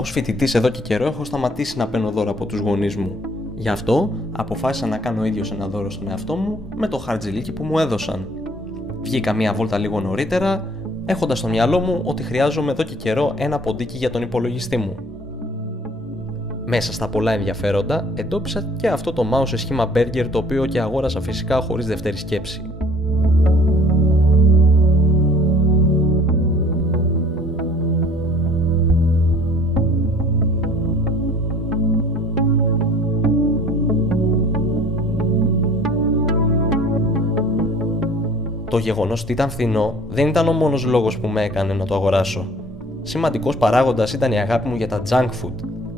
Ως φοιτητής εδώ και καιρό έχω σταματήσει να παίρνω δώρα από τους γονείς μου. Γι' αυτό αποφάσισα να κάνω ίδιος ένα δώρο στον εαυτό μου με το χαρτζηλίκι που μου έδωσαν. Βγήκα μία βόλτα λίγο νωρίτερα, έχοντας στο μυαλό μου ότι χρειάζομαι εδώ και καιρό ένα ποντίκι για τον υπολογιστή μου. Μέσα στα πολλά ενδιαφέροντα εντόπισα και αυτό το mouse σε σχήμα burger, το οποίο και αγόρασα φυσικά χωρίς δεύτερη σκέψη. Το γεγονός ότι ήταν φθηνό δεν ήταν ο μόνος λόγος που με έκανε να το αγοράσω. Σημαντικός παράγοντας ήταν η αγάπη μου για τα junk food.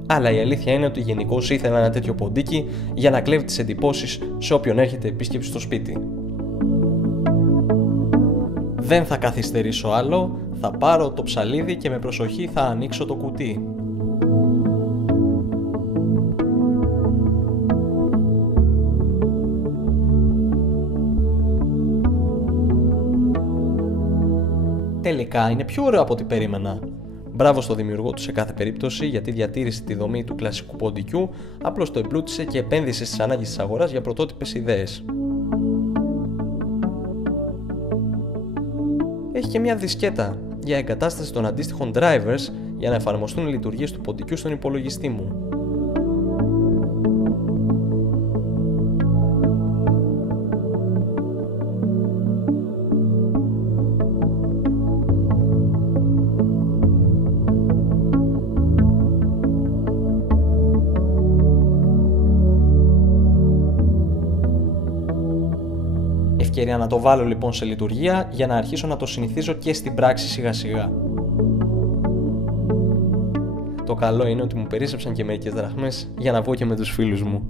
Αλλά η αλήθεια είναι ότι γενικώς ήθελα ένα τέτοιο ποντίκι για να κλέβει τις εντυπώσεις σε όποιον έρχεται επίσκεψη στο σπίτι. Δεν θα καθυστερήσω άλλο, θα πάρω το ψαλίδι και με προσοχή θα ανοίξω το κουτί. Τελικά είναι πιο ωραίο από ό,τι περίμενα. Μπράβο στο δημιουργό του σε κάθε περίπτωση, γιατί διατήρησε τη δομή του κλασικού ποντικού, απλώς το εμπλούτησε και επένδυσε στις ανάγκες της αγοράς για πρωτότυπες ιδέες. Έχει και μια δισκέτα για εγκατάσταση των αντίστοιχων drivers για να εφαρμοστούν οι λειτουργίες του ποντικού στον υπολογιστή μου. Ευκαιρία να το βάλω λοιπόν σε λειτουργία για να αρχίσω να το συνηθίζω και στην πράξη σιγά σιγά. Το καλό είναι ότι μου περίσσεψαν και μερικές δραχμές για να βγω και με τους φίλους μου.